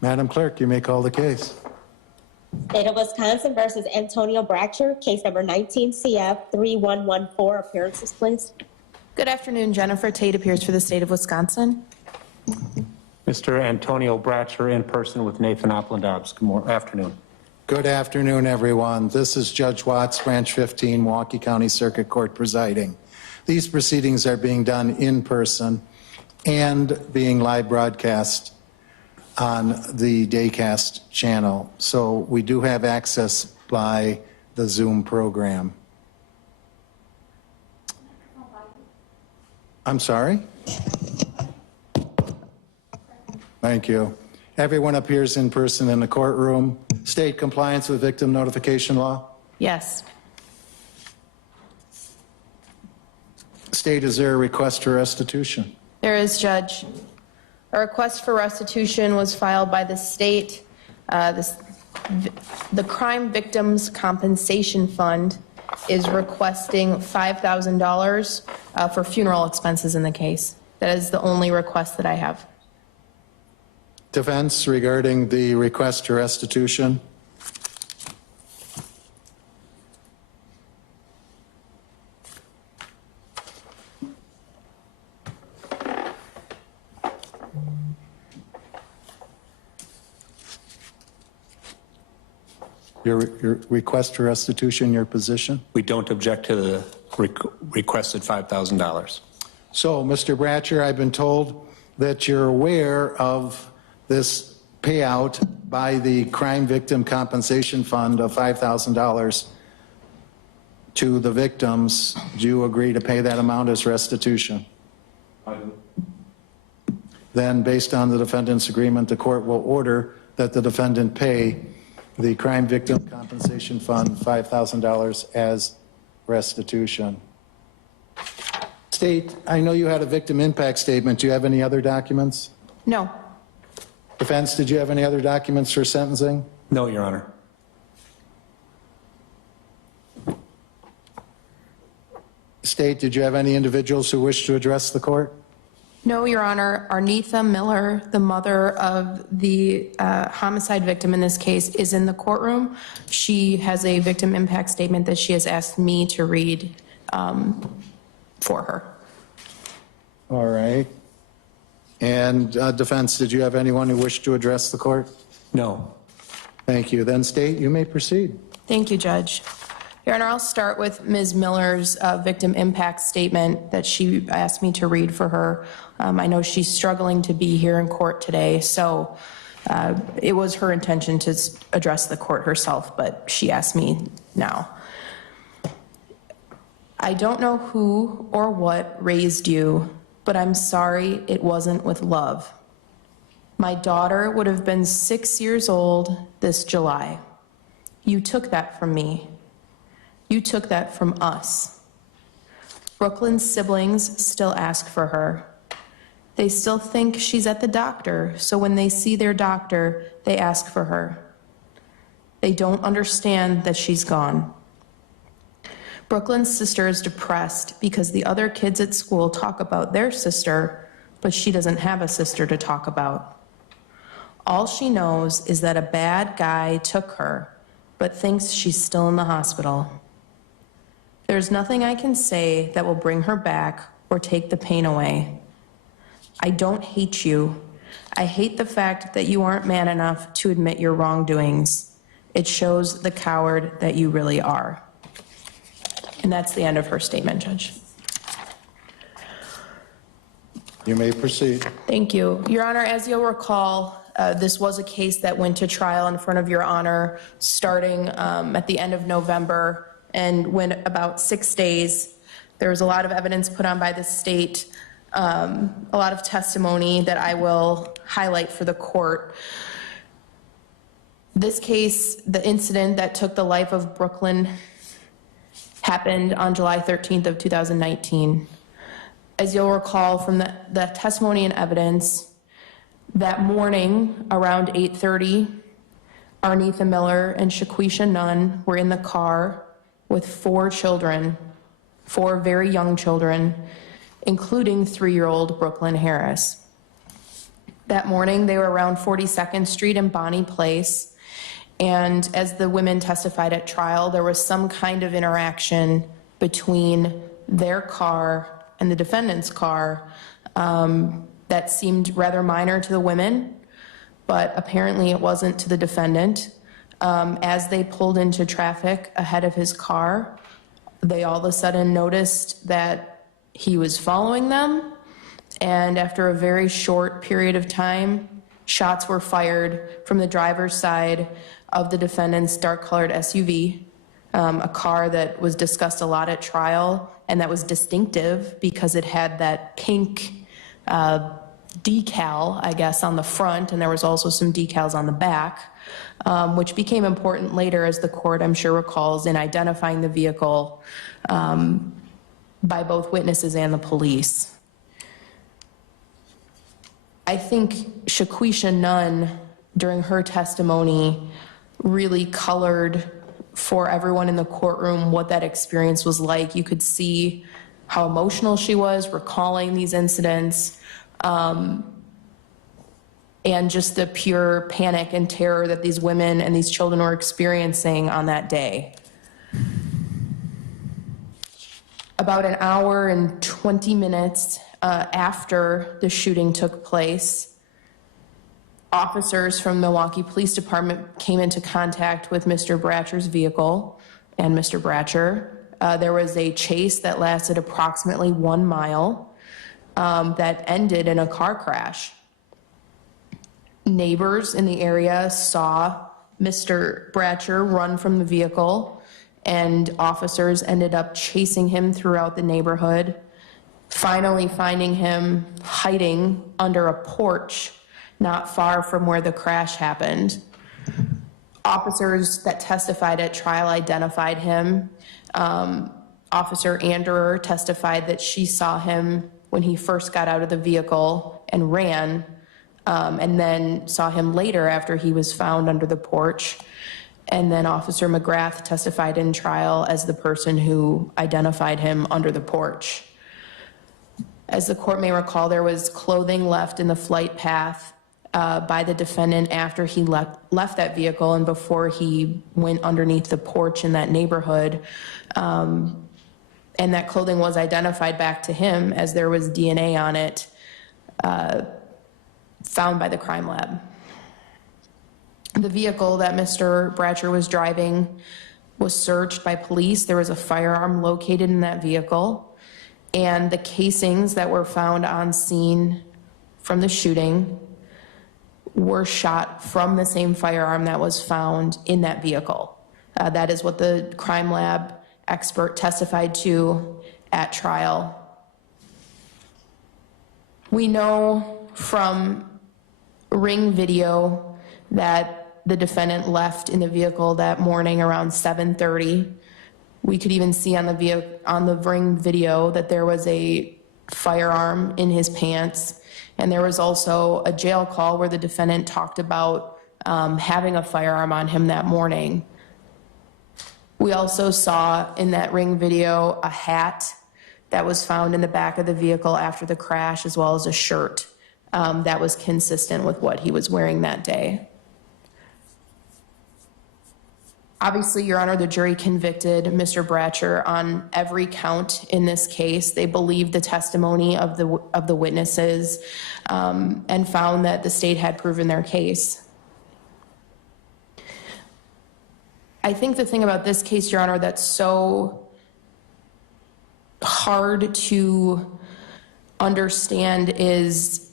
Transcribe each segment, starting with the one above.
Madam Clerk, you may call the case. State of Wisconsin versus Antonio Bratcher, case number 19 CF 3114. Appearances, please. Good afternoon. Jennifer Tate appears for the state of Wisconsin. Mr. Antonio Bratcher in person with Nathan Opland-Dobbs. Good afternoon. Good afternoon, everyone. This is Judge Watts, Branch 15, Milwaukee County Circuit Court presiding. These proceedings are being done in person and being live broadcast on the Daycast channel. So we do have access by the Zoom program. I'm sorry? Thank you. Everyone appears in person in the courtroom. State compliance with victim notification law? Yes. State, is there a request for restitution? There is, Judge. A request for restitution was filed by the state. The Crime Victims Compensation Fund is requesting $5,000 for funeral expenses in the case. That is the only request that I have. Defense regarding the request for restitution? Your request for restitution, your position? We don't object to the requested $5,000. So, Mr. Bratcher, I've been told that you're aware of this payout by the Crime Victim Compensation Fund of $5,000 to the victims. Do you agree to pay that amount as restitution? I do. Then, based on the defendant's agreement, the court will order that the defendant pay the Crime Victim Compensation Fund $5,000 as restitution. State, I know you had a victim impact statement. Do you have any other documents? No. Defense, did you have any other documents for sentencing? No, Your Honor. State, did you have any individuals who wish to address the court? No, Your Honor. Arnitha Miller, the mother of the homicide victim in this case, is in the courtroom. She has a victim impact statement that she has asked me to read for her. All right. And defense, did you have anyone who wished to address the court? No. Thank you. Then, State, you may proceed. Thank you, Judge. Your Honor, I'll start with Ms. Miller's victim impact statement that she asked me to read for her. I know she's struggling to be here in court today, so it was her intention to address the court herself, but she asked me now. I don't know who or what raised you, but I'm sorry it wasn't with love. My daughter would have been 6 years old this July. You took that from me. You took that from us. Brooklyn's siblings still ask for her. They still think she's at the doctor, so when they see their doctor, they ask for her. They don't understand that she's gone. Brooklyn's sister is depressed because the other kids at school talk about their sister, but she doesn't have a sister to talk about. All she knows is that a bad guy took her, but thinks she's still in the hospital. There's nothing I can say that will bring her back or take the pain away. I don't hate you. I hate the fact that you aren't man enough to admit your wrongdoings. It shows the coward that you really are. And that's the end of her statement, Judge. You may proceed. Thank you. Your Honor, as you'll recall, this was a case that went to trial in front of Your Honor starting at the end of November and went about 6 days. There was a lot of evidence put on by the state, a lot of testimony that I will highlight for the court. This case, the incident that took the life of Brooklyn, happened on July 13th of 2019. As you'll recall from the testimony and evidence, that morning around 8:30, Arnitha Miller and Shaquisha Nunn were in the car with 4 children, 4 very young children, including 3-year-old Brooklyn Harris. That morning, they were around 42nd Street and Bonnie Place. And as the women testified at trial, there was some kind of interaction between their car and the defendant's car that seemed rather minor to the women, but apparently it wasn't to the defendant. As they pulled into traffic ahead of his car, they all of a sudden noticed that he was following them. And after a very short period of time, shots were fired from the driver's side of the defendant's dark-colored SUV, a car that was discussed a lot at trial and that was distinctive because it had that pink decal, I guess, on the front, and there was also some decals on the back, which became important later, as the court, I'm sure, recalls, in identifying the vehicle by both witnesses and the police. I think Shaquisha Nunn, during her testimony, really colored for everyone in the courtroom what that experience was like. You could see how emotional she was recalling these incidents, and just the pure panic and terror that these women and these children were experiencing on that day. About an hour and 20 minutes after the shooting took place, officers from Milwaukee Police Department came into contact with Mr. Bratcher's vehicle and Mr. Bratcher. There was a chase that lasted approximately 1 mile that ended in a car crash. Neighbors in the area saw Mr. Bratcher run from the vehicle, and officers ended up chasing him throughout the neighborhood, finally finding him hiding under a porch not far from where the crash happened. Officers that testified at trial identified him. Officer Anderer testified that she saw him when he first got out of the vehicle and ran, and then saw him later after he was found under the porch. And then Officer McGrath testified in trial as the person who identified him under the porch. As the court may recall, there was clothing left in the flight path by the defendant after he left that vehicle and before he went underneath the porch in that neighborhood. And that clothing was identified back to him as there was DNA on it found by the crime lab. The vehicle that Mr. Bratcher was driving was searched by police. There was a firearm located in that vehicle, and the casings that were found on scene from the shooting were shot from the same firearm that was found in that vehicle. That is what the crime lab expert testified to at trial. We know from ring video that the defendant left in the vehicle that morning around 7:30. We could even see on the ring video that there was a firearm in his pants, and there was also a jail call where the defendant talked about having a firearm on him that morning. We also saw in that ring video a hat that was found in the back of the vehicle after the crash, as well as a shirt that was consistent with what he was wearing that day. Obviously, Your Honor, the jury convicted Mr. Bratcher on every count in this case. They believed the testimony of the witnesses and found that the state had proven their case. I think the thing about this case, Your Honor, that's so hard to understand is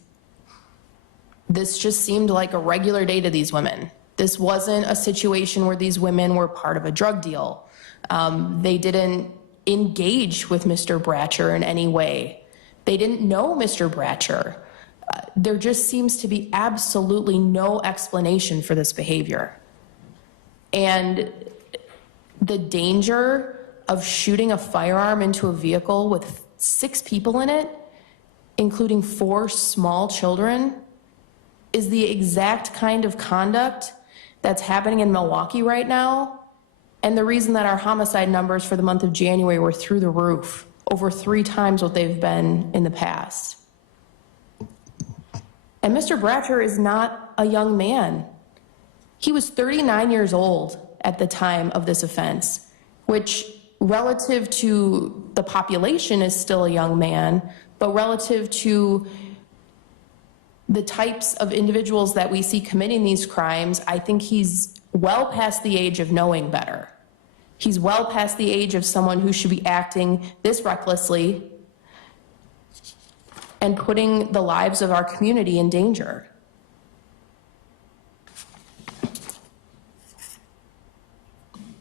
this just seemed like a regular day to these women. This wasn't a situation where these women were part of a drug deal. They didn't engage with Mr. Bratcher in any way. They didn't know Mr. Bratcher. There just seems to be absolutely no explanation for this behavior. And the danger of shooting a firearm into a vehicle with 6 people in it, including 4 small children, is the exact kind of conduct that's happening in Milwaukee right now, and the reason that our homicide numbers for the month of January were through the roof, over 3 times what they've been in the past. And Mr. Bratcher is not a young man. He was 39 years old at the time of this offense, which relative to the population is still a young man, but relative to the types of individuals that we see committing these crimes, I think he's well past the age of knowing better. He's well past the age of someone who should be acting this recklessly and putting the lives of our community in danger.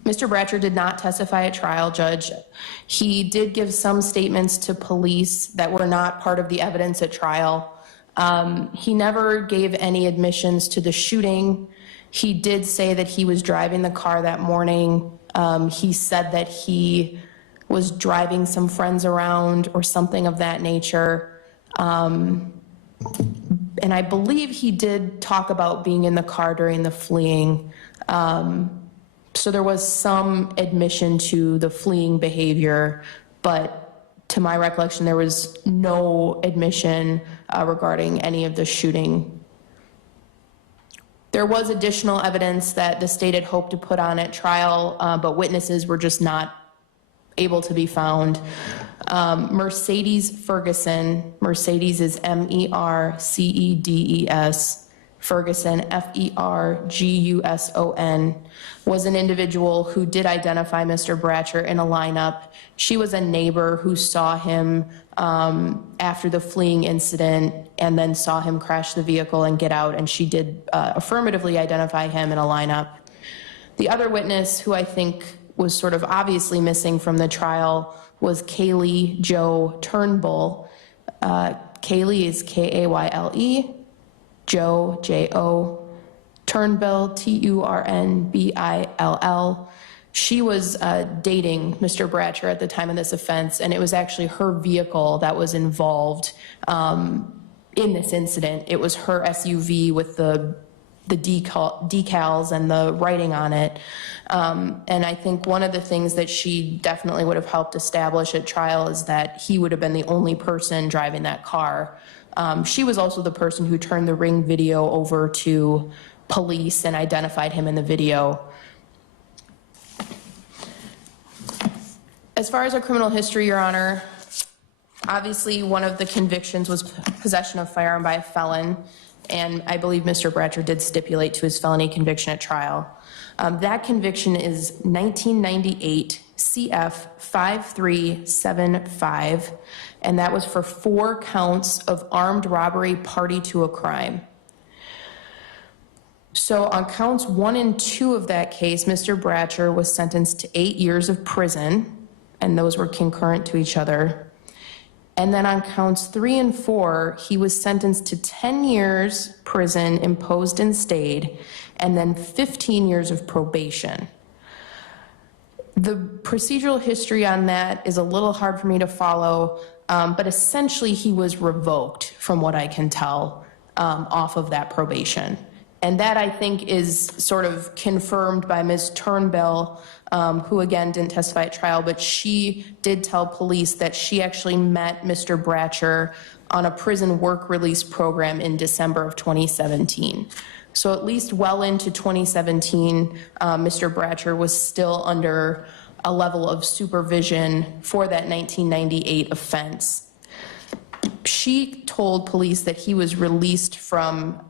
Mr. Bratcher did not testify at trial, Judge. He did give some statements to police that were not part of the evidence at trial. He never gave any admissions to the shooting. He did say that he was driving the car that morning. He said that he was driving some friends around or something of that nature. And I believe he did talk about being in the car during the fleeing. So there was some admission to the fleeing behavior, but to my recollection, there was no admission regarding any of the shooting. There was additional evidence that the state had hoped to put on at trial, but witnesses were just not able to be found. Mercedes Ferguson, Mercedes is Mercedes, Ferguson, Ferguson, was an individual who did identify Mr. Bratcher in a lineup. She was a neighbor who saw him after the fleeing incident and then saw him crash the vehicle and get out, and she did affirmatively identify him in a lineup. The other witness who I think was sort of obviously missing from the trial was Kaylee Jo Turnbull. Kaylee is Kayle, Joe, J-O, Turnbill, Turnbill. She was dating Mr. Bratcher at the time of this offense, and it was actually her vehicle that was involved in this incident. It was her SUV with the decals and the writing on it. And I think one of the things that she definitely would have helped establish at trial is that he would have been the only person driving that car. She was also the person who turned the Ring video over to police and identified him in the video. As far as our criminal history, Your Honor, obviously one of the convictions was possession of firearm by a felon, and I believe Mr. Bratcher did stipulate to his felony conviction at trial. That conviction is 1998 CF 5375, and that was for 4 counts of armed robbery party to a crime. So on counts 1 and 2 of that case, Mr. Bratcher was sentenced to 8 years of prison, and those were concurrent to each other. And then on counts 3 and 4, he was sentenced to 10 years prison imposed and stayed, and then 15 years of probation. The procedural history on that is a little hard for me to follow, but essentially he was revoked, from what I can tell, off of that probation. And that, I think, is sort of confirmed by Ms. Turnbill, who again didn't testify at trial, but she did tell police that she actually met Mr. Bratcher on a prison work release program in December of 2017. So at least well into 2017, Mr. Bratcher was still under a level of supervision for that 1998 offense. She told police that he was released from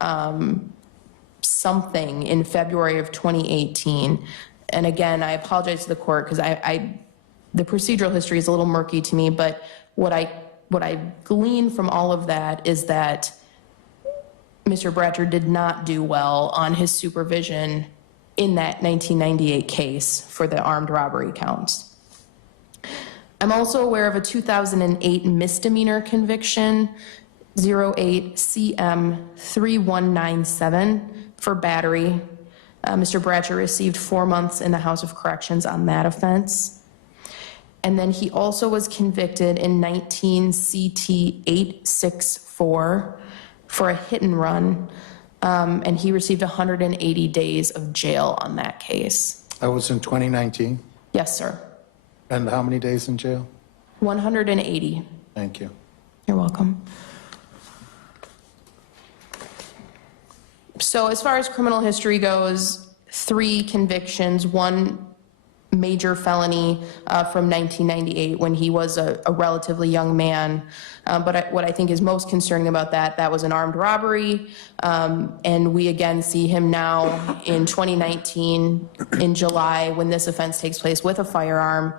something in February of 2018. And again, I apologize to the court because the procedural history is a little murky to me, but what I glean from all of that is that Mr. Bratcher did not do well on his supervision in that 1998 case for the armed robbery counts. I'm also aware of a 2008 misdemeanor conviction, 08 CM 3197 for battery. Mr. Bratcher received 4 months in the House of Corrections on that offense. And then he also was convicted in 19 CT 864 for a hit and run, and he received 180 days of jail on that case. That was in 2019? Yes, sir. And how many days in jail? 180. Thank you. You're welcome. So as far as criminal history goes, 3 convictions, 1 major felony from 1998 when he was a relatively young man. But what I think is most concerning about that was an armed robbery. And we again see him now in 2019 in July when this offense takes place with a firearm,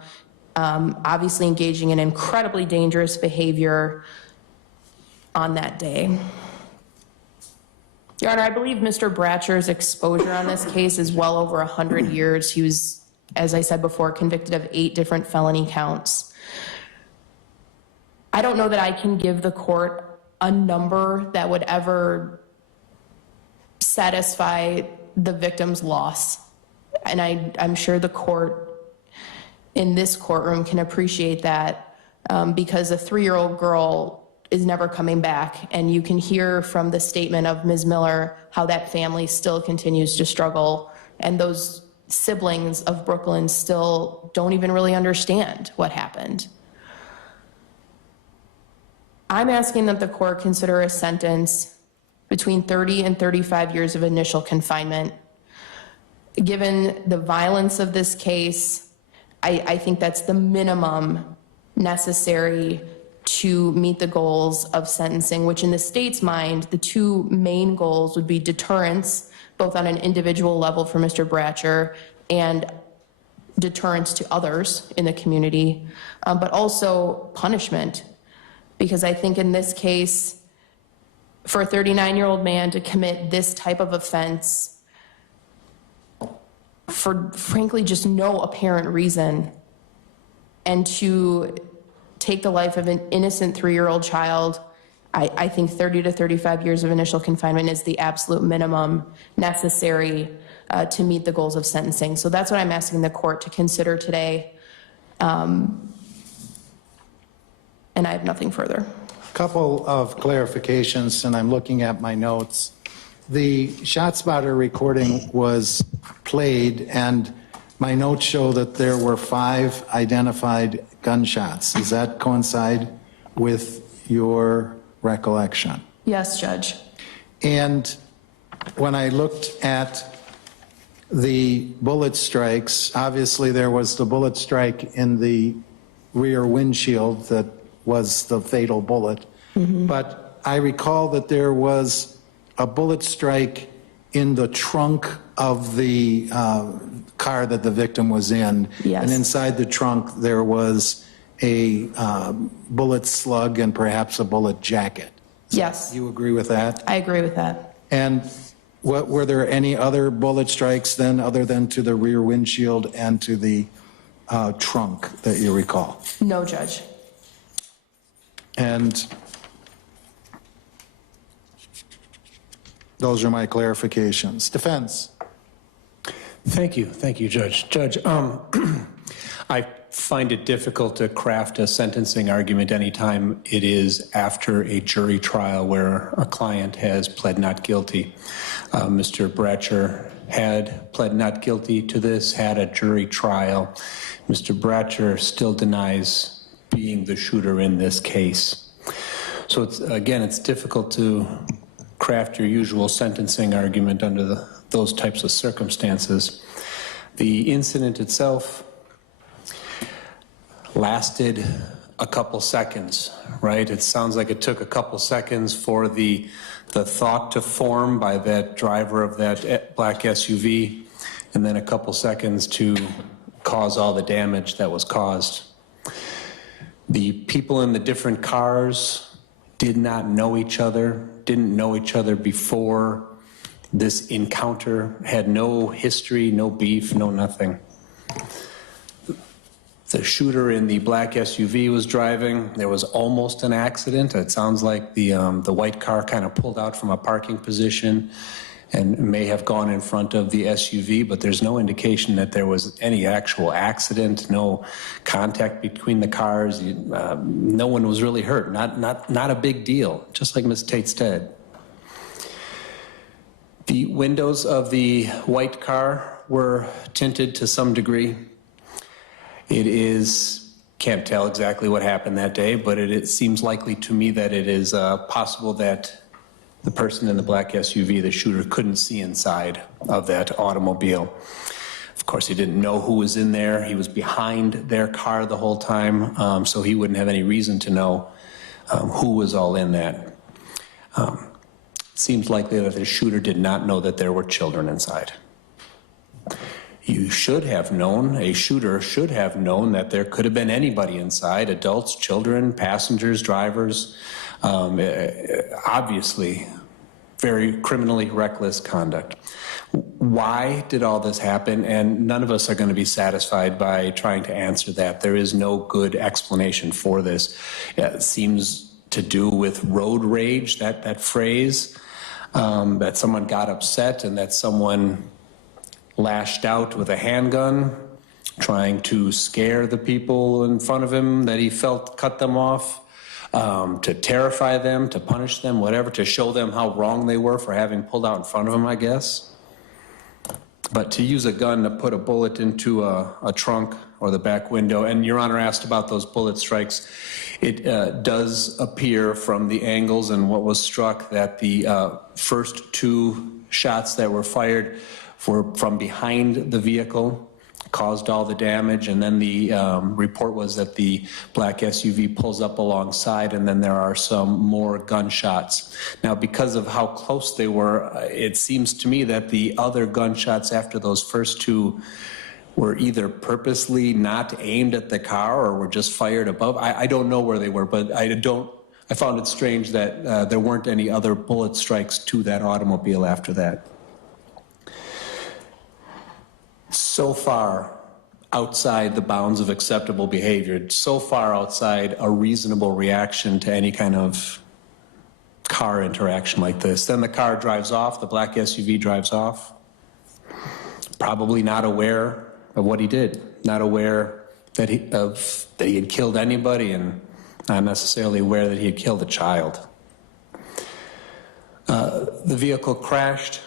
obviously engaging in incredibly dangerous behavior on that day. Your Honor, I believe Mr. Bratcher's exposure on this case is well over 100 years. He was, as I said before, convicted of 8 different felony counts. I don't know that I can give the court a number that would ever satisfy the victim's loss. And I'm sure the court in this courtroom can appreciate that because a 3-year-old girl is never coming back. And you can hear from the statement of Ms. Miller how that family still continues to struggle. And those siblings of Brooklyn still don't even really understand what happened. I'm asking that the court consider a sentence between 30 and 35 years of initial confinement. Given the violence of this case, I think that's the minimum necessary to meet the goals of sentencing, which in the state's mind, the 2 main goals would be deterrence, both on an individual level for Mr. Bratcher and deterrence to others in the community, but also punishment. Because I think in this case, for a 39-year-old man to commit this type of offense for frankly just no apparent reason, and to take the life of an innocent 3-year-old child, I think 30 to 35 years of initial confinement is the absolute minimum necessary to meet the goals of sentencing. So that's what I'm asking the court to consider today. And I have nothing further. Couple of clarifications, and I'm looking at my notes. The ShotSpotter recording was played, and my notes show that there were 5 identified gunshots. Does that coincide with your recollection? Yes, Judge. And when I looked at the bullet strikes, obviously there was the bullet strike in the rear windshield that was the fatal bullet. But I recall that there was a bullet strike in the trunk of the car that the victim was in. Yes. And inside the trunk there was a bullet slug and perhaps a bullet jacket. Yes. You agree with that? I agree with that. And what, were there any other bullet strikes then other than to the rear windshield and to the trunk that you recall? No, Judge. And those are my clarifications. Defense. Thank you, Judge. Judge, I find it difficult to craft a sentencing argument anytime it is after a jury trial where a client has pled not guilty. Mr. Bratcher had pled not guilty to this, had a jury trial. Mr. Bratcher still denies being the shooter in this case. So it's difficult to craft your usual sentencing argument under those types of circumstances. The incident itself lasted a couple seconds, right? It sounds like it took a couple seconds for the thought to form by that driver of that black SUV, and then a couple seconds to cause all the damage that was caused. The people in the different cars did not know each other, didn't know each other before this encounter, had no history, no beef, no nothing. The shooter in the black SUV was driving. There was almost an accident. It sounds like the white car kind of pulled out from a parking position and may have gone in front of the SUV, but there's no indication that there was any actual accident, no contact between the cars. No one was really hurt. Not a big deal, just like Ms. Tate said. The windows of the white car were tinted to some degree. Can't tell exactly what happened that day, but it seems likely to me that it is possible that the person in the black SUV, the shooter, couldn't see inside of that automobile. Of course, he didn't know who was in there. He was behind their car the whole time, so he wouldn't have any reason to know who was all in that. Seems likely that the shooter did not know that there were children inside. You should have known, a shooter should have known that there could have been anybody inside, adults, children, passengers, drivers. Obviously, very criminally reckless conduct. Why did all this happen? And none of us are going to be satisfied by trying to answer that. There is no good explanation for this. It seems to do with road rage, that phrase, that someone got upset and that someone lashed out with a handgun, trying to scare the people in front of him that he felt cut them off, to terrify them, to punish them, whatever, to show them how wrong they were for having pulled out in front of him, I guess. But to use a gun to put a bullet into a trunk or the back window, and Your Honor asked about those bullet strikes, it does appear from the angles and what was struck that the first two shots that were fired were from behind the vehicle, caused all the damage, and then the report was that the black SUV pulls up alongside, and then there are some more gunshots. Now, because of how close they were, it seems to me that the other gunshots after those first two were either purposely not aimed at the car or were just fired above. I don't know where they were, but I found it strange that there weren't any other bullet strikes to that automobile after that. So far outside the bounds of acceptable behavior, so far outside a reasonable reaction to any kind of car interaction like this. Then the car drives off, the black SUV drives off, probably not aware of what he did, not aware that he had killed anybody, and not necessarily aware that he had killed a child. The vehicle crashed.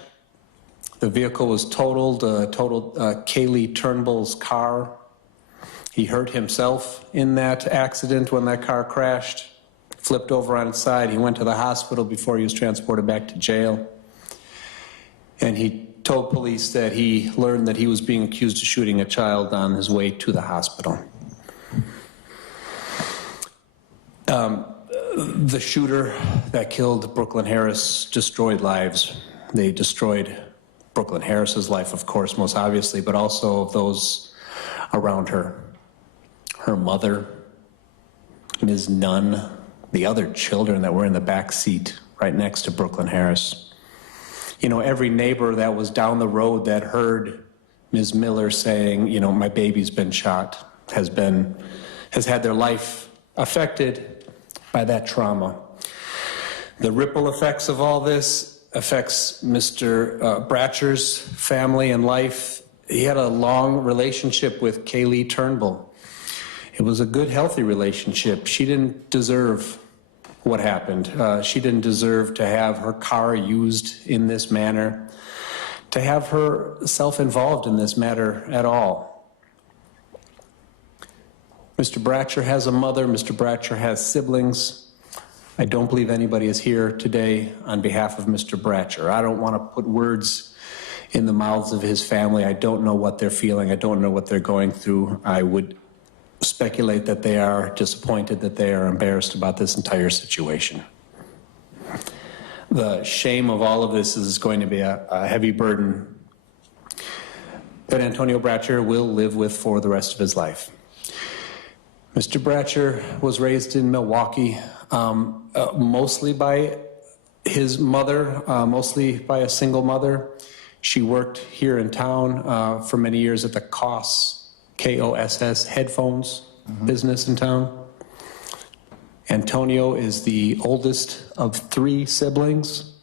The vehicle was totaled Kaylee Turnbull's car. He hurt himself in that accident when that car crashed, flipped over on its side. He went to the hospital before he was transported back to jail. And he told police that he learned that he was being accused of shooting a child on his way to the hospital. The shooter that killed Brooklyn Harris destroyed lives. They destroyed Brooklyn Harris's life, of course, most obviously, but also of those around her. Her mother, Ms. Nunn, the other children that were in the back seat right next to Brooklyn Harris. You know, every neighbor that was down the road that heard Ms. Miller saying, you know, my baby's been shot, has had their life affected by that trauma. The ripple effects of all this affects Mr. Bratcher's family and life. He had a long relationship with Kaylee Turnbull. It was a good, healthy relationship. She didn't deserve what happened. She didn't deserve to have her car used in this manner, to have herself involved in this matter at all. Mr. Bratcher has a mother. Mr. Bratcher has siblings. I don't believe anybody is here today on behalf of Mr. Bratcher. I don't want to put words in the mouths of his family. I don't know what they're feeling. I don't know what they're going through. I would speculate that they are disappointed, that they are embarrassed about this entire situation. The shame of all of this is going to be a heavy burden that Antonio Bratcher will live with for the rest of his life. Mr. Bratcher was raised in Milwaukee, mostly by his mother, mostly by a single mother. She worked here in town for many years at the KOSS, K-O-S-S, headphones business in town. Antonio is the oldest of 3 siblings.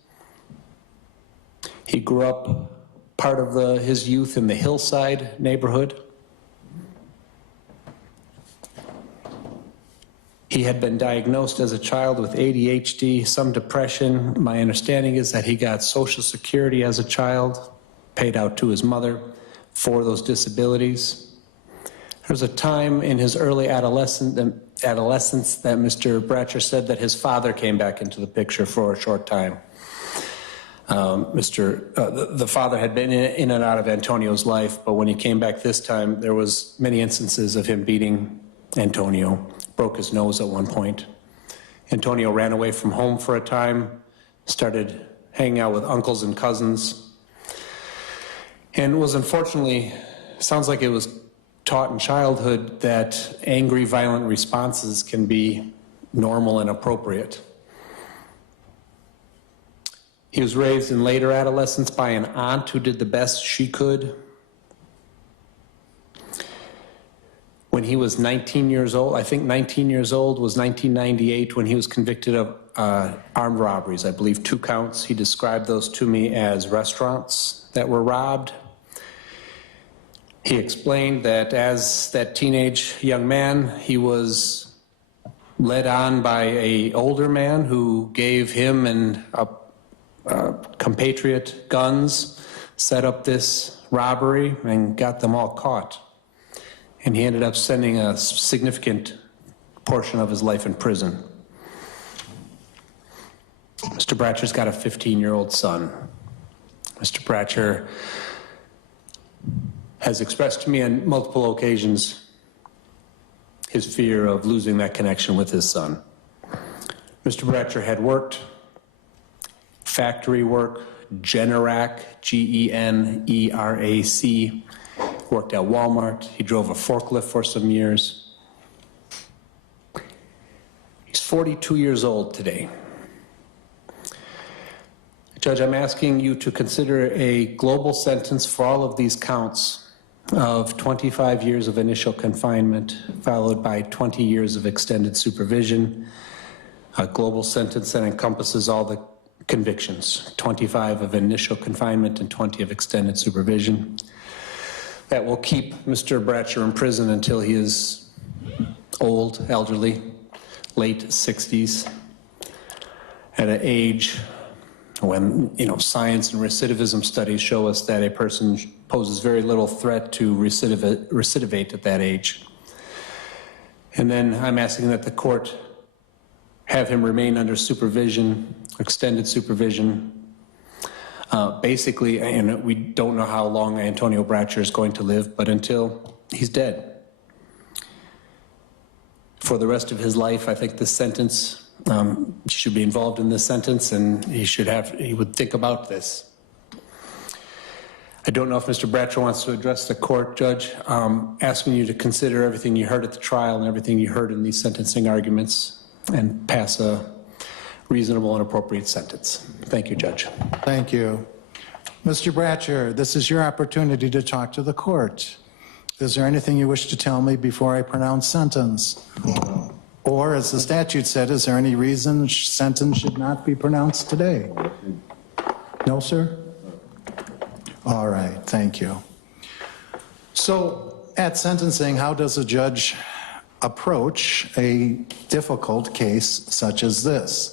He grew up part of his youth in the Hillside neighborhood. He had been diagnosed as a child with ADHD, some depression. My understanding is that he got Social Security as a child, paid out to his mother for those disabilities. There was a time in his early adolescence that Mr. Bratcher said that his father came back into the picture for a short time. The father had been in and out of Antonio's life, but when he came back this time, there was many instances of him beating Antonio, broke his nose at one point. Antonio ran away from home for a time, started hanging out with uncles and cousins, and was unfortunately, sounds like it was taught in childhood that angry, violent responses can be normal and appropriate. He was raised in later adolescence by an aunt who did the best she could. When he was 19 years old, I think 19 years old was 1998 when he was convicted of armed robberies. I believe 2 counts. He described those to me as restaurants that were robbed. He explained that as that teenage young man, he was led on by an older man who gave him and a compatriot guns, set up this robbery, and got them all caught. And he ended up spending a significant portion of his life in prison. Mr. Bratcher's got a 15-year-old son. Mr. Bratcher has expressed to me on multiple occasions his fear of losing that connection with his son. Mr. Bratcher had worked factory work, Generac, Generac, worked at Walmart. He drove a forklift for some years. He's 42 years old today. Judge, I'm asking you to consider a global sentence for all of these counts of 25 years of initial confinement, followed by 20 years of extended supervision, a global sentence that encompasses all the convictions, 25 of initial confinement and 20 of extended supervision. That will keep Mr. Bratcher in prison until he is old, elderly, late 60s, at an age when, science and recidivism studies show us that a person poses very little threat to recidivate at that age. And then I'm asking that the court have him remain under supervision, extended supervision. Basically, and we don't know how long Antonio Bratcher is going to live, but until he's dead. For the rest of his life, I think this sentence, he should be involved in this sentence, and he would think about this. I don't know if Mr. Bratcher wants to address the court, Judge, asking you to consider everything you heard at the trial and everything you heard in these sentencing arguments and pass a reasonable and appropriate sentence. Thank you, Judge. Thank you. Mr. Bratcher, this is your opportunity to talk to the court. Is there anything you wish to tell me before I pronounce sentence? Or, as the statute said, is there any reason sentence should not be pronounced today? No, sir? All right, thank you. So, at sentencing, how does a judge approach a difficult case such as this?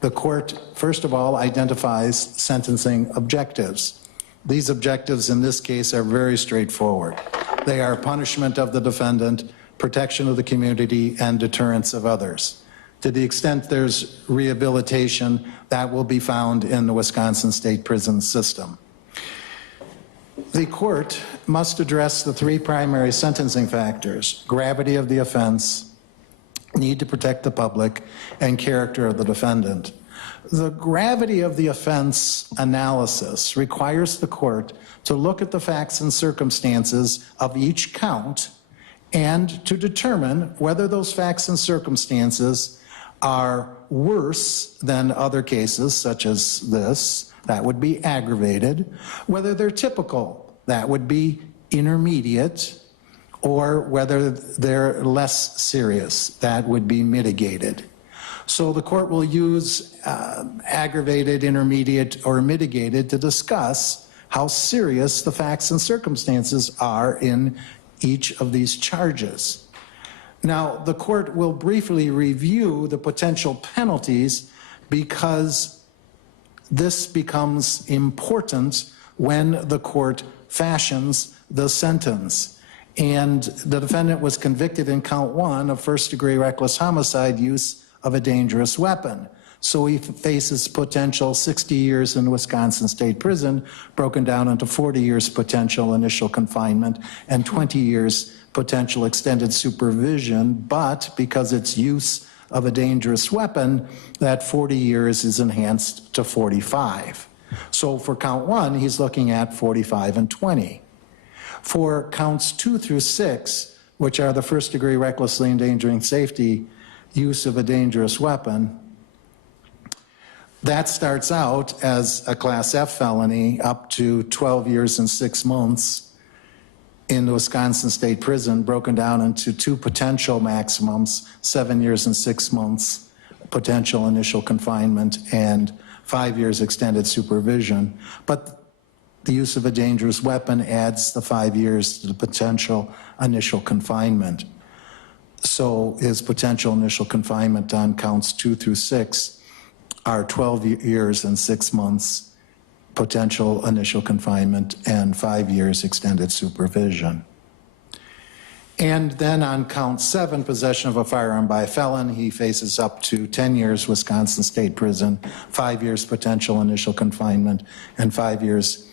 The court, first of all, identifies sentencing objectives. These objectives in this case are very straightforward. They are punishment of the defendant, protection of the community, and deterrence of others. To the extent there's rehabilitation, that will be found in the Wisconsin State Prison System. The court must address the 3 primary sentencing factors: gravity of the offense, need to protect the public, and character of the defendant. The gravity of the offense analysis requires the court to look at the facts and circumstances of each count and to determine whether those facts and circumstances are worse than other cases such as this, that would be aggravated, whether they're typical, that would be intermediate, or whether they're less serious, that would be mitigated. So the court will use aggravated, intermediate, or mitigated to discuss how serious the facts and circumstances are in each of these charges. Now, the court will briefly review the potential penalties because this becomes important when the court fashions the sentence. And the defendant was convicted in count 1 of first-degree reckless homicide, use of a dangerous weapon. So he faces potential 60 years in Wisconsin State Prison, broken down into 40 years potential initial confinement and 20 years potential extended supervision. But because it's use of a dangerous weapon, that 40 years is enhanced to 45. So for count 1, he's looking at 45 and 20. For counts 2 through 6, which are the first-degree recklessly endangering safety, use of a dangerous weapon, that starts out as a Class F felony up to 12 years and 6 months in the Wisconsin State Prison, broken down into 2 potential maximums, 7 years and 6 months potential initial confinement and 5 years extended supervision. But the use of a dangerous weapon adds the 5 years to the potential initial confinement. So his potential initial confinement on counts 2 through 6 are 12 years and 6 months potential initial confinement and 5 years extended supervision. And then on count 7, possession of a firearm by a felon, he faces up to 10 years Wisconsin State Prison, 5 years potential initial confinement, and 5 years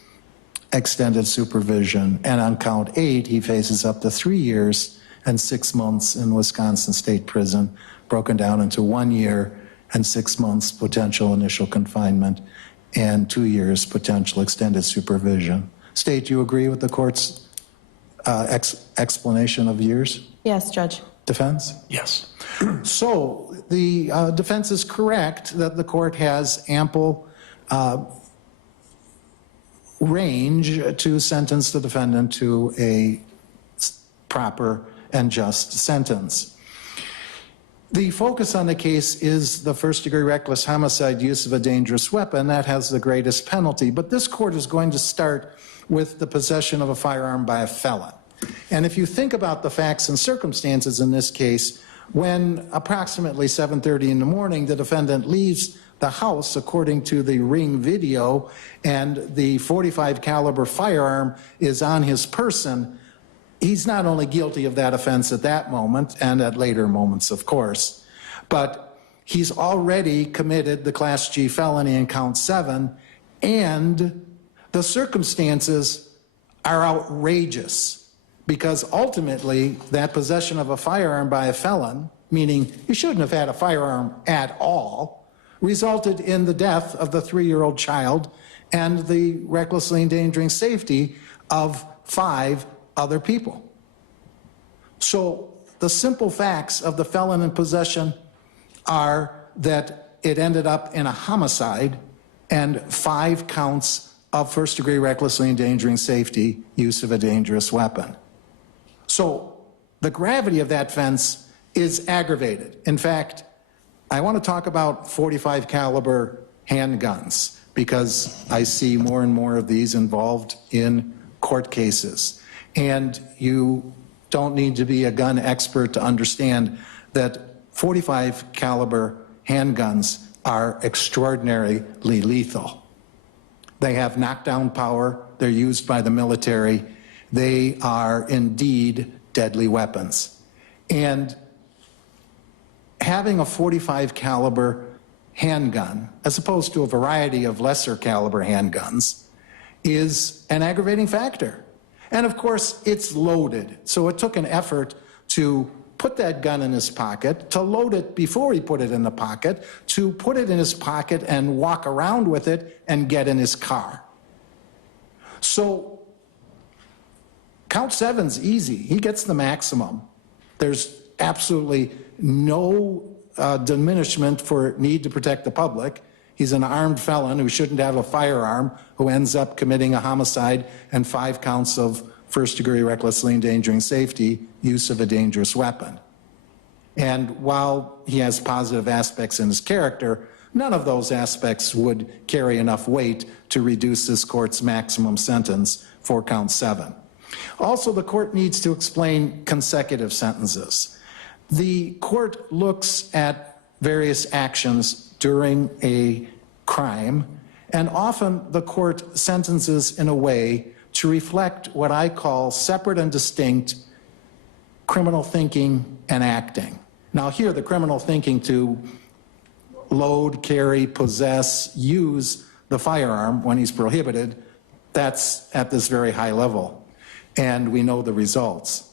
extended supervision. And on count 8, he faces up to 3 years and 6 months in Wisconsin State Prison, broken down into 1 year and 6 months potential initial confinement and 2 years potential extended supervision. State, you agree with the court's explanation of years? Yes, Judge. Defense? Yes. So the defense is correct that the court has ample range to sentence the defendant to a proper and just sentence. The focus on the case is the first-degree reckless homicide, use of a dangerous weapon. That has the greatest penalty. But this court is going to start with the possession of a firearm by a felon. And if you think about the facts and circumstances in this case, when approximately 7:30 in the morning, the defendant leaves the house, according to the Ring video, and the .45 caliber firearm is on his person, he's not only guilty of that offense at that moment and at later moments, of course, but he's already committed the Class G felony in count 7, and the circumstances are outrageous because ultimately that possession of a firearm by a felon, meaning he shouldn't have had a firearm at all, resulted in the death of the 3-year-old child and the recklessly endangering safety of 5 other people. So the simple facts of the felon in possession are that it ended up in a homicide and 5 counts of first-degree recklessly endangering safety, use of a dangerous weapon. So the gravity of that offense is aggravated. In fact, I want to talk about .45 caliber handguns because I see more and more of these involved in court cases. And you don't need to be a gun expert to understand that .45 caliber handguns are extraordinarily lethal. They have knockdown power. They're used by the military. They are indeed deadly weapons. And having a .45 caliber handgun, as opposed to a variety of lesser caliber handguns, is an aggravating factor. And of course, it's loaded. So it took an effort to put that gun in his pocket, to load it before he put it in the pocket, to put it in his pocket and walk around with it and get in his car. So count 7's easy. He gets the maximum. There's absolutely no diminishment for need to protect the public. He's an armed felon who shouldn't have a firearm, who ends up committing a homicide and 5 counts of first-degree recklessly endangering safety, use of a dangerous weapon. And while he has positive aspects in his character, none of those aspects would carry enough weight to reduce this court's maximum sentence for count 7. Also, the court needs to explain consecutive sentences. The court looks at various actions during a crime, and often the court sentences in a way to reflect what I call separate and distinct criminal thinking and acting. Now here, the criminal thinking to load, carry, possess, use the firearm when he's prohibited, that's at this very high level, and we know the results.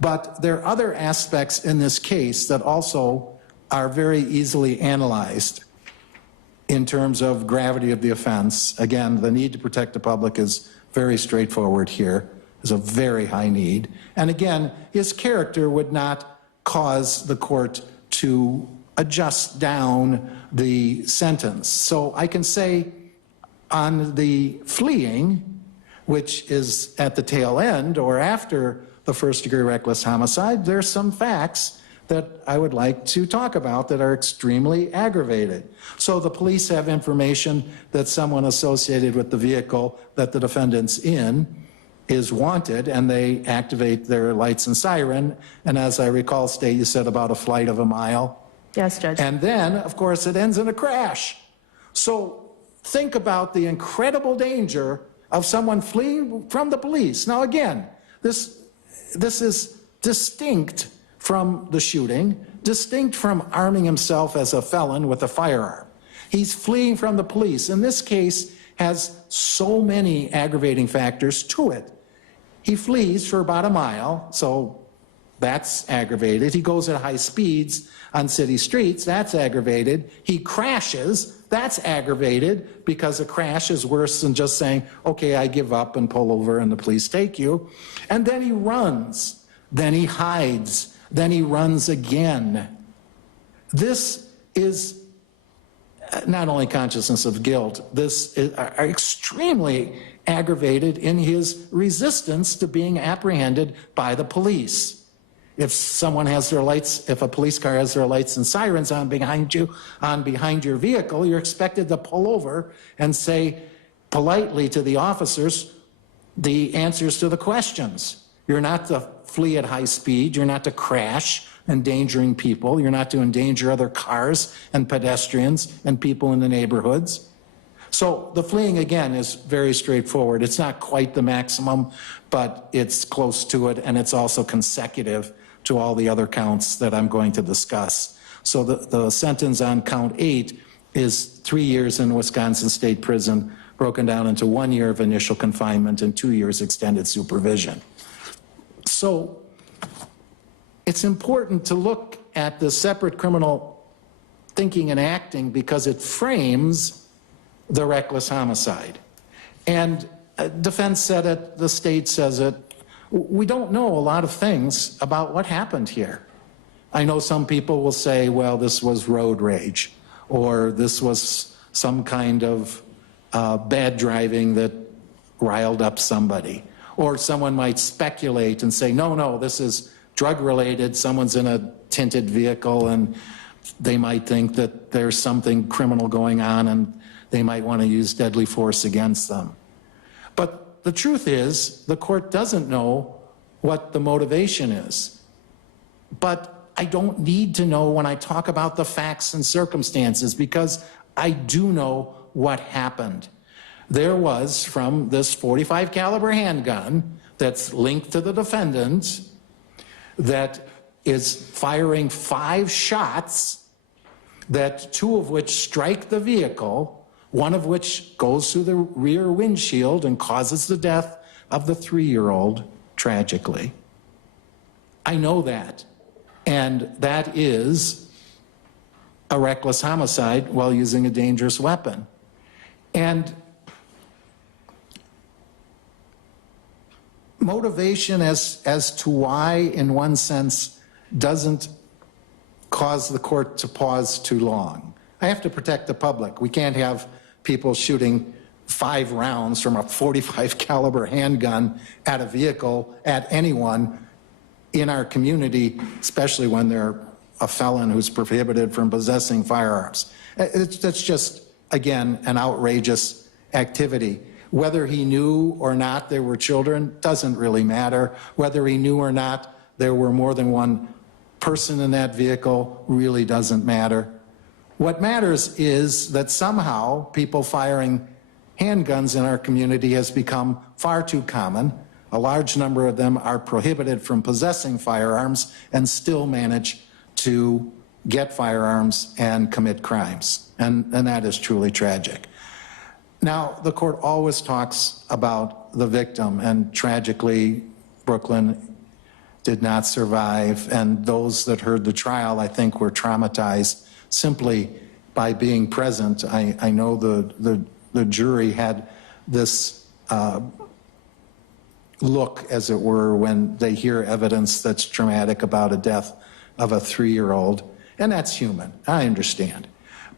But there are other aspects in this case that also are very easily analyzed in terms of gravity of the offense. Again, the need to protect the public is very straightforward here. There's a very high need. And again, his character would not cause the court to adjust down the sentence. So I can say on the fleeing, which is at the tail end or after the first-degree reckless homicide, there's some facts that I would like to talk about that are extremely aggravated. So the police have information that someone associated with the vehicle that the defendant's in is wanted, and they activate their lights and siren. And as I recall, State, you said about a flight of a mile. Yes, Judge. And then, of course, it ends in a crash. So think about the incredible danger of someone fleeing from the police. Now, again, this is distinct from the shooting, distinct from arming himself as a felon with a firearm. He's fleeing from the police. And this case has so many aggravating factors to it. He flees for about a mile, so that's aggravated. He goes at high speeds on city streets, that's aggravated. He crashes, that's aggravated, because a crash is worse than just saying, okay, I give up and pull over and the police take you. And then he runs, then he hides, then he runs again. This is not only consciousness of guilt, this is extremely aggravated in his resistance to being apprehended by the police. If someone has their lights, if a police car has their lights and sirens on behind you, on behind your vehicle, you're expected to pull over and say politely to the officers the answers to the questions. You're not to flee at high speed, you're not to crash, endangering people, you're not to endanger other cars and pedestrians and people in the neighborhoods. So the fleeing, again, is very straightforward. It's not quite the maximum, but it's close to it, and it's also consecutive to all the other counts that I'm going to discuss. So the sentence on count 8 is 3 years in Wisconsin State Prison, broken down into 1 year of initial confinement and 2 years extended supervision. So it's important to look at the separate criminal thinking and acting because it frames the reckless homicide. And defense said it, the state says it. We don't know a lot of things about what happened here. I know some people will say, well, this was road rage, or this was some kind of bad driving that riled up somebody. Or someone might speculate and say, no, this is drug-related. Someone's in a tinted vehicle and they might think that there's something criminal going on and they might want to use deadly force against them. But the truth is, the court doesn't know what the motivation is. But I don't need to know when I talk about the facts and circumstances, because I do know what happened. There was, from this .45 caliber handgun that's linked to the defendant, that is firing 5 shots, that 2 of which strike the vehicle, 1 of which goes through the rear windshield and causes the death of the 3-year-old, tragically. I know that. And that is a reckless homicide while using a dangerous weapon. And motivation as to why, in one sense, doesn't cause the court to pause too long. I have to protect the public. We can't have people shooting 5 rounds from a .45 caliber handgun at a vehicle, at anyone in our community, especially when they're a felon who's prohibited from possessing firearms. That's just, again, an outrageous activity. Whether he knew or not there were children doesn't really matter. Whether he knew or not there were more than 1 person in that vehicle really doesn't matter. What matters is that somehow people firing handguns in our community has become far too common. A large number of them are prohibited from possessing firearms and still manage to get firearms and commit crimes. And that is truly tragic. Now, the court always talks about the victim, and tragically, Brooklyn did not survive, and those that heard the trial, I think, were traumatized simply by being present. I know the jury had this look, as it were, when they hear evidence that's traumatic about a death of a 3-year-old, and that's human, I understand.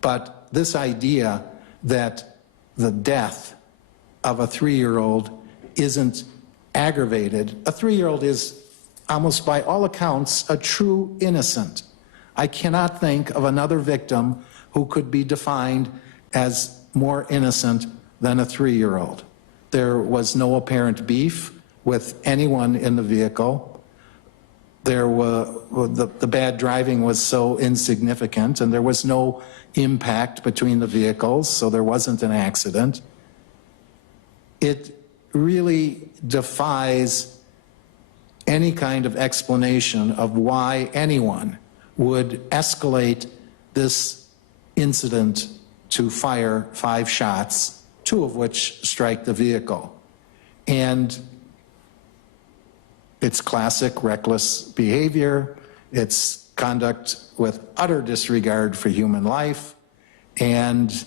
But this idea that the death of a 3-year-old isn't aggravated, a 3-year-old is almost by all accounts a true innocent. I cannot think of another victim who could be defined as more innocent than a 3-year-old. There was no apparent beef with anyone in the vehicle. The bad driving was so insignificant, and there was no impact between the vehicles, so there wasn't an accident. It really defies any kind of explanation of why anyone would escalate this incident to fire 5 shots, 2 of which strike the vehicle. And it's classic reckless behavior. It's conduct with utter disregard for human life. And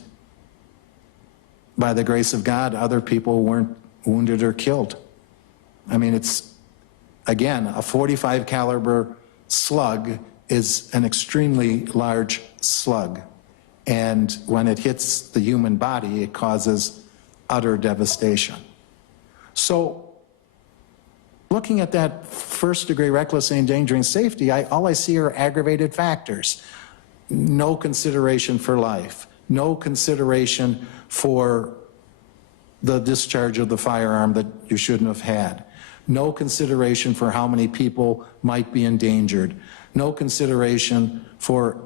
by the grace of God, other people weren't wounded or killed. I mean, it's, again, a .45 caliber slug is an extremely large slug. And when it hits the human body, it causes utter devastation. So, looking at that first-degree recklessly endangering safety, all I see are aggravated factors. No consideration for life, no consideration for the discharge of the firearm that you shouldn't have had, no consideration for how many people might be endangered, no consideration for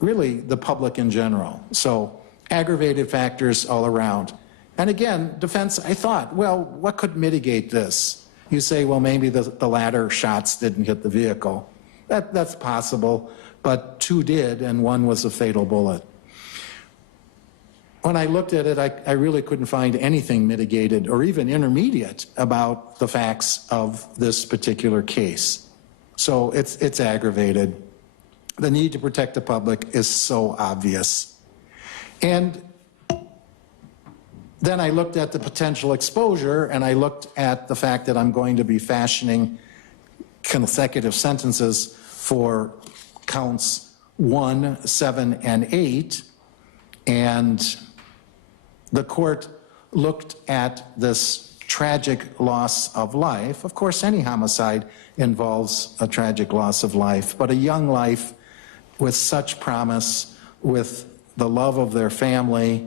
really the public in general. So aggravated factors all around. And again, defense, I thought, well, what could mitigate this? You say, well, maybe the latter shots didn't hit the vehicle. That's possible, but 2 did, and 1 was a fatal bullet. When I looked at it, I really couldn't find anything mitigated or even intermediate about the facts of this particular case. So it's aggravated. The need to protect the public is so obvious. And then I looked at the potential exposure, and I looked at the fact that I'm going to be fashioning consecutive sentences for counts 1, 7, and 8. And the court looked at this tragic loss of life. Of course, any homicide involves a tragic loss of life, but a young life with such promise, with the love of their family.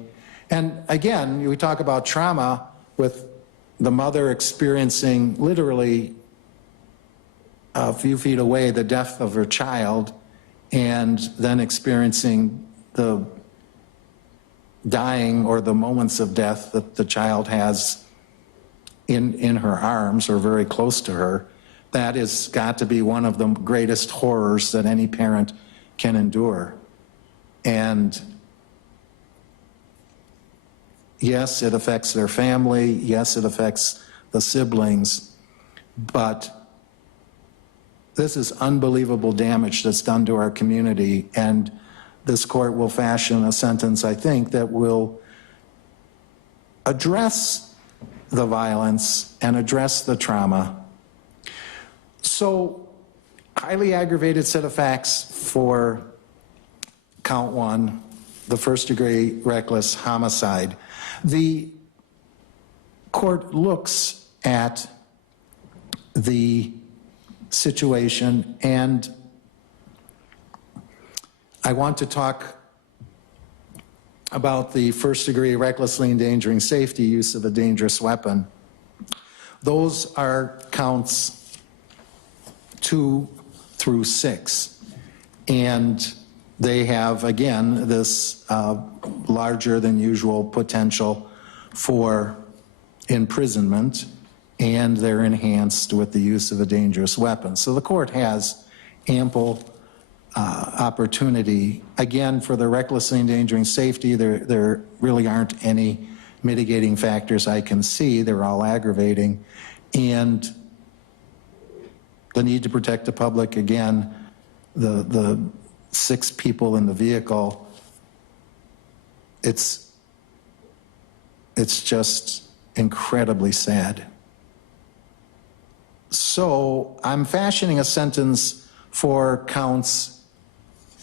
And again, we talk about trauma with the mother experiencing literally a few feet away the death of her child, and then experiencing the dying or the moments of death that the child has in her arms or very close to her. That has got to be one of the greatest horrors that any parent can endure. And yes, it affects their family. Yes, it affects the siblings. But this is unbelievable damage that's done to our community. And this court will fashion a sentence, I think, that will address the violence and address the trauma. So, highly aggravated set of facts for count 1, the first-degree reckless homicide. The court looks at the situation, and I want to talk about the first-degree recklessly endangering safety, use of a dangerous weapon. Those are counts 2 through 6, and they have, again, this larger than usual potential for imprisonment, and they're enhanced with the use of a dangerous weapon. So the court has ample opportunity. Again, for the recklessly endangering safety, there really aren't any mitigating factors I can see. They're all aggravating. And the need to protect the public, again, the 6 people in the vehicle, it's just incredibly sad. So I'm fashioning a sentence for counts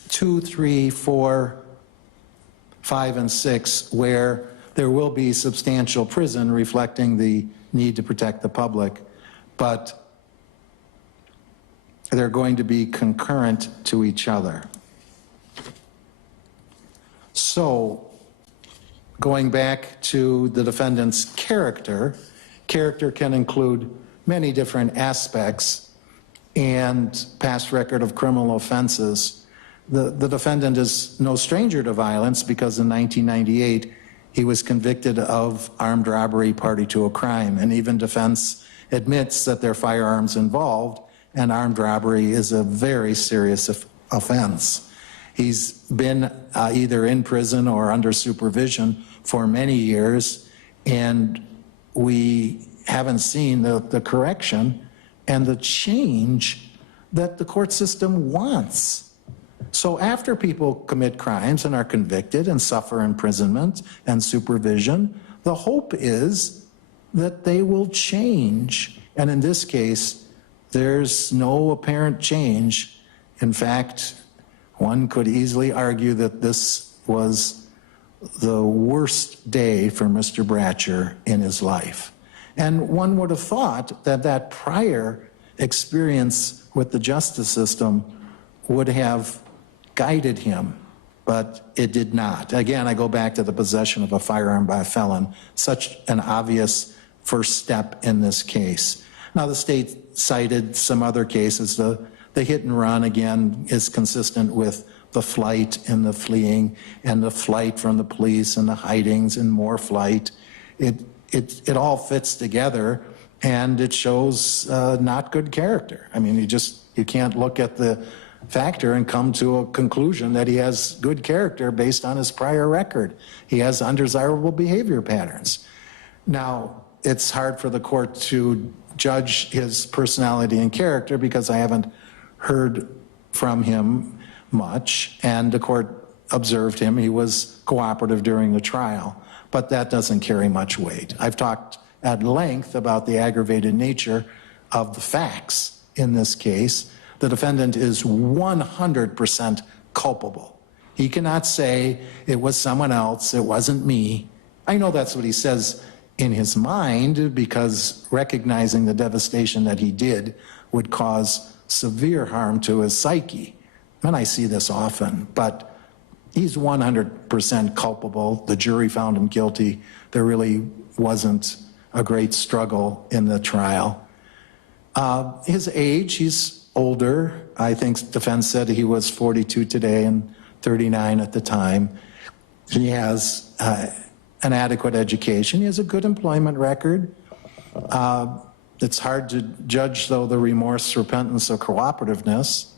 2, 3, 4, 5, and 6, where there will be substantial prison reflecting the need to protect the public, but they're going to be concurrent to each other. So, going back to the defendant's character can include many different aspects and past record of criminal offenses. The defendant is no stranger to violence because in 1998, he was convicted of armed robbery party to a crime, and even defense admits that there are firearms involved, and armed robbery is a very serious offense. He's been either in prison or under supervision for many years, and we haven't seen the correction and the change that the court system wants. So after people commit crimes and are convicted and suffer imprisonment and supervision, the hope is that they will change. And in this case, there's no apparent change. In fact, one could easily argue that this was the worst day for Mr. Bratcher in his life. And one would have thought that that prior experience with the justice system would have guided him, but it did not. Again, I go back to the possession of a firearm by a felon, such an obvious first step in this case. Now, the state cited some other cases. The hit and run, again, is consistent with the flight and the fleeing and the flight from the police and the hidings and more flight. It all fits together, and it shows not good character. I mean, you can't look at the factor and come to a conclusion that he has good character based on his prior record. He has undesirable behavior patterns. Now, it's hard for the court to judge his personality and character because I haven't heard from him much, and the court observed him. He was cooperative during the trial, but that doesn't carry much weight. I've talked at length about the aggravated nature of the facts in this case. The defendant is 100% culpable. He cannot say, it was someone else, it wasn't me. I know that's what he says in his mind, because recognizing the devastation that he did would cause severe harm to his psyche. And I see this often, but he's 100% culpable. The jury found him guilty. There really wasn't a great struggle in the trial. His age, he's older. I think defense said he was 42 today and 39 at the time. He has an adequate education. He has a good employment record. It's hard to judge, though, the remorse, repentance, or cooperativeness.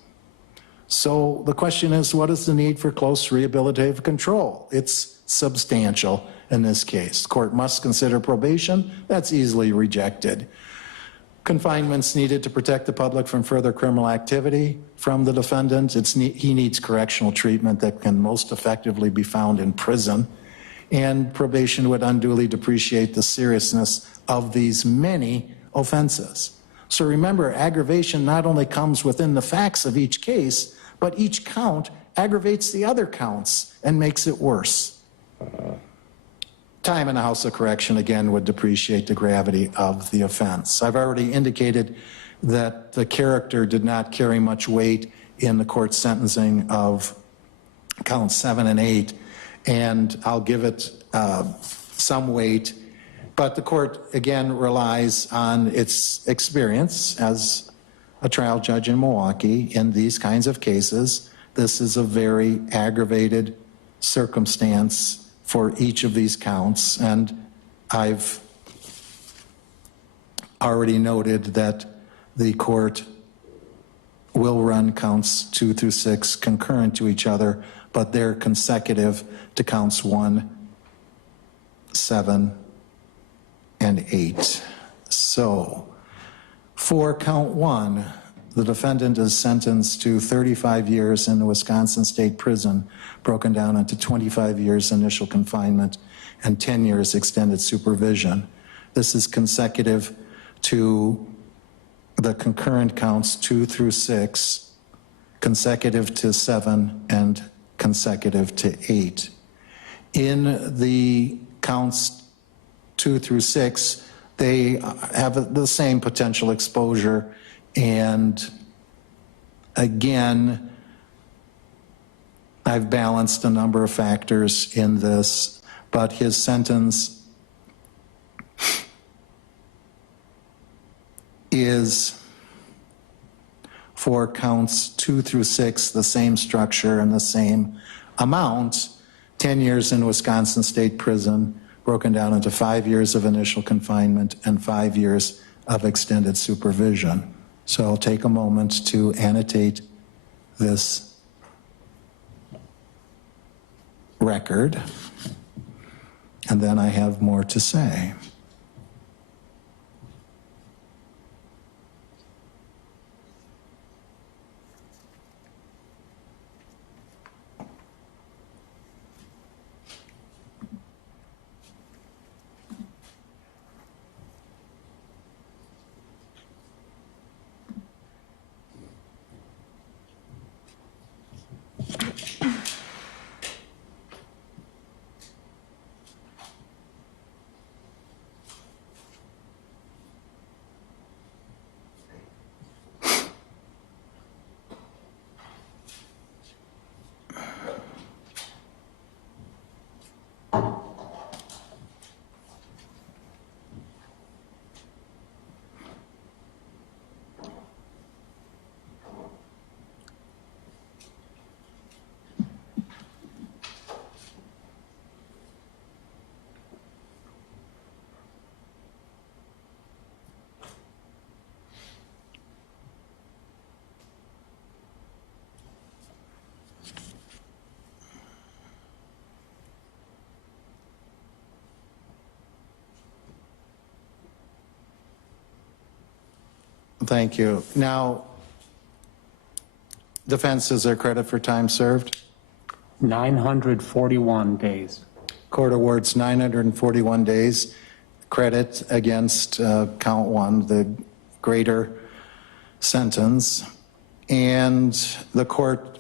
So the question is, what is the need for close rehabilitative control? It's substantial in this case. The court must consider probation. That's easily rejected. Confinement's needed to protect the public from further criminal activity from the defendant. He needs correctional treatment that can most effectively be found in prison. And probation would unduly depreciate the seriousness of these many offenses. So remember, aggravation not only comes within the facts of each case, but each count aggravates the other counts and makes it worse. Time in the House of Correction, again, would depreciate the gravity of the offense. I've already indicated that the character did not carry much weight in the court's sentencing of counts 7 and 8, and I'll give it some weight. But the court, again, relies on its experience as a trial judge in Milwaukee in these kinds of cases. This is a very aggravated circumstance for each of these counts, and I've already noted that the court will run counts 2 through 6 concurrent to each other, but they're consecutive to counts 1, 7, and 8. So, for count 1, the defendant is sentenced to 35 years in the Wisconsin State Prison, broken down into 25 years initial confinement and 10 years extended supervision. This is consecutive to the concurrent counts 2 through 6, consecutive to 7, and consecutive to 8. In the counts 2 through 6, they have the same potential exposure, and again, I've balanced a number of factors in this, but his sentence is for counts 2 through 6, the same structure and the same amount, 10 years in Wisconsin State Prison, broken down into 5 years of initial confinement and 5 years of extended supervision. So I'll take a moment to annotate this record, and then I have more to say. Thank you. Now, defense, is there credit for time served? 941 days. Court awards 941 days credit against count 1, the greater sentence. And the court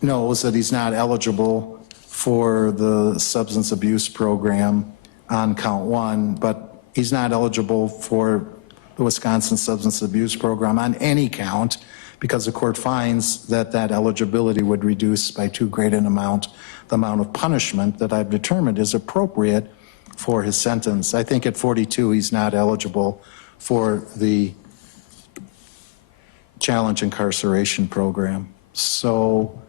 knows that he's not eligible for the substance abuse program on count 1, but he's not eligible for the Wisconsin Substance Abuse Program on any count, because the court finds that that eligibility would reduce by too great an amount the amount of punishment that I've determined is appropriate for his sentence. I think at 42 he's not eligible for the challenge incarceration program. So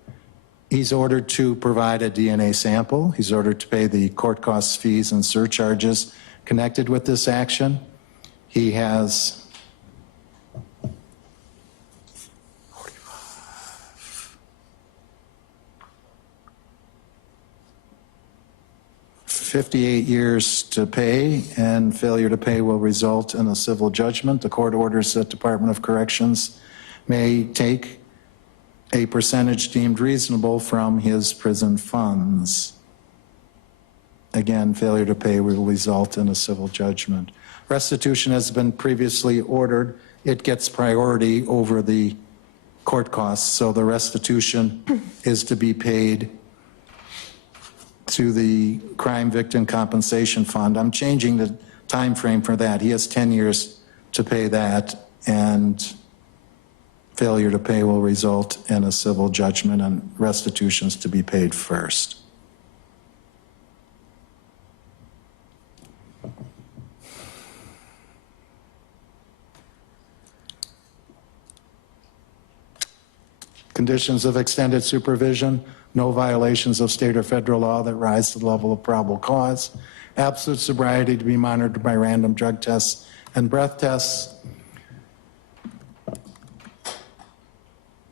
he's ordered to provide a DNA sample. He's ordered to pay the court costs, fees, and surcharges connected with this action. He has 58 years to pay, and failure to pay will result in a civil judgment. The court orders that Department of Corrections may take a percentage deemed reasonable from his prison funds. Again, failure to pay will result in a civil judgment. Restitution has been previously ordered. It gets priority over the court costs, so the restitution is to be paid to the Crime Victim Compensation Fund. I'm changing the time frame for that. He has 10 years to pay that, and failure to pay will result in a civil judgment, and restitutions to be paid first. Conditions of extended supervision: no violations of state or federal law that rise to the level of probable cause, absolute sobriety to be monitored by random drug tests and breath tests,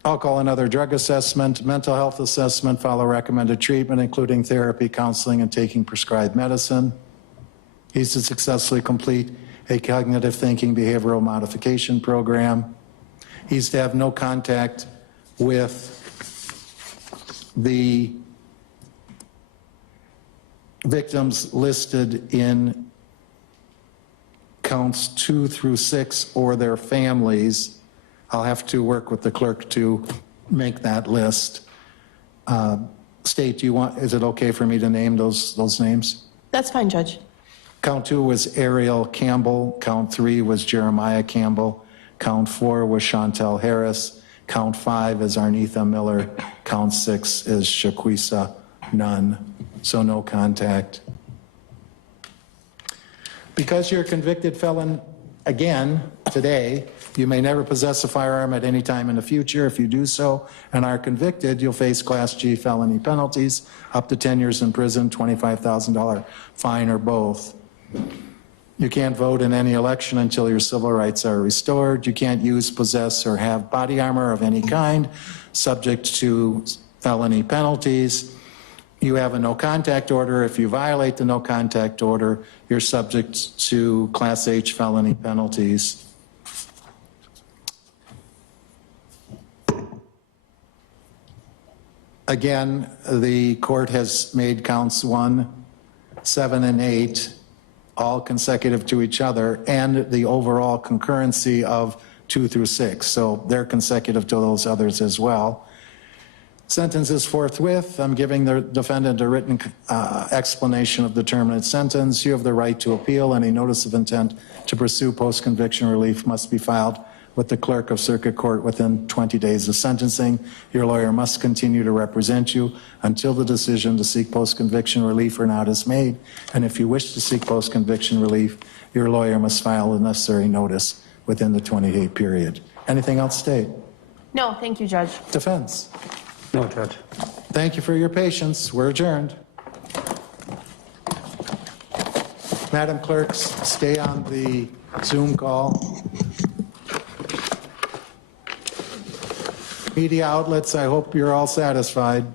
alcohol and other drug assessment, mental health assessment, follow recommended treatment, including therapy, counseling, and taking prescribed medicine. He's to successfully complete a cognitive thinking behavioral modification program. He's to have no contact with the victims listed in counts 2 through 6 or their families. I'll have to work with the clerk to make that list. State, is it okay for me to name those names? That's fine, Judge. Count 2 was Ariel Campbell. Count 3 was Jeremiah Campbell. Count 4 was Chantel Harris. Count 5 is Arnitha Miller. Count 6 is Shaquisa Nunn. So no contact. Because you're a convicted felon again today, you may never possess a firearm at any time in the future. If you do so and are convicted, you'll face Class G felony penalties, up to 10 years in prison, $25,000 fine, or both. You can't vote in any election until your civil rights are restored. You can't use, possess, or have body armor of any kind, subject to felony penalties. You have a no-contact order. If you violate the no-contact order, you're subject to Class H felony penalties. Again, the court has made counts 1, 7, and 8 all consecutive to each other, and the overall concurrency of 2 through 6. So they're consecutive to those others as well. Sentence is forthwith. I'm giving the defendant a written explanation of the determinate sentence. You have the right to appeal. Any notice of intent to pursue post-conviction relief must be filed with the clerk of circuit court within 20 days of sentencing. Your lawyer must continue to represent you until the decision to seek post-conviction relief or not is made. And if you wish to seek post-conviction relief, your lawyer must file the necessary notice within the 20-day period. Anything else, State? No, thank you, Judge. Defense? No, Judge. Thank you for your patience. We're adjourned. Madam Clerks, stay on the Zoom call. Media outlets, I hope you're all satisfied.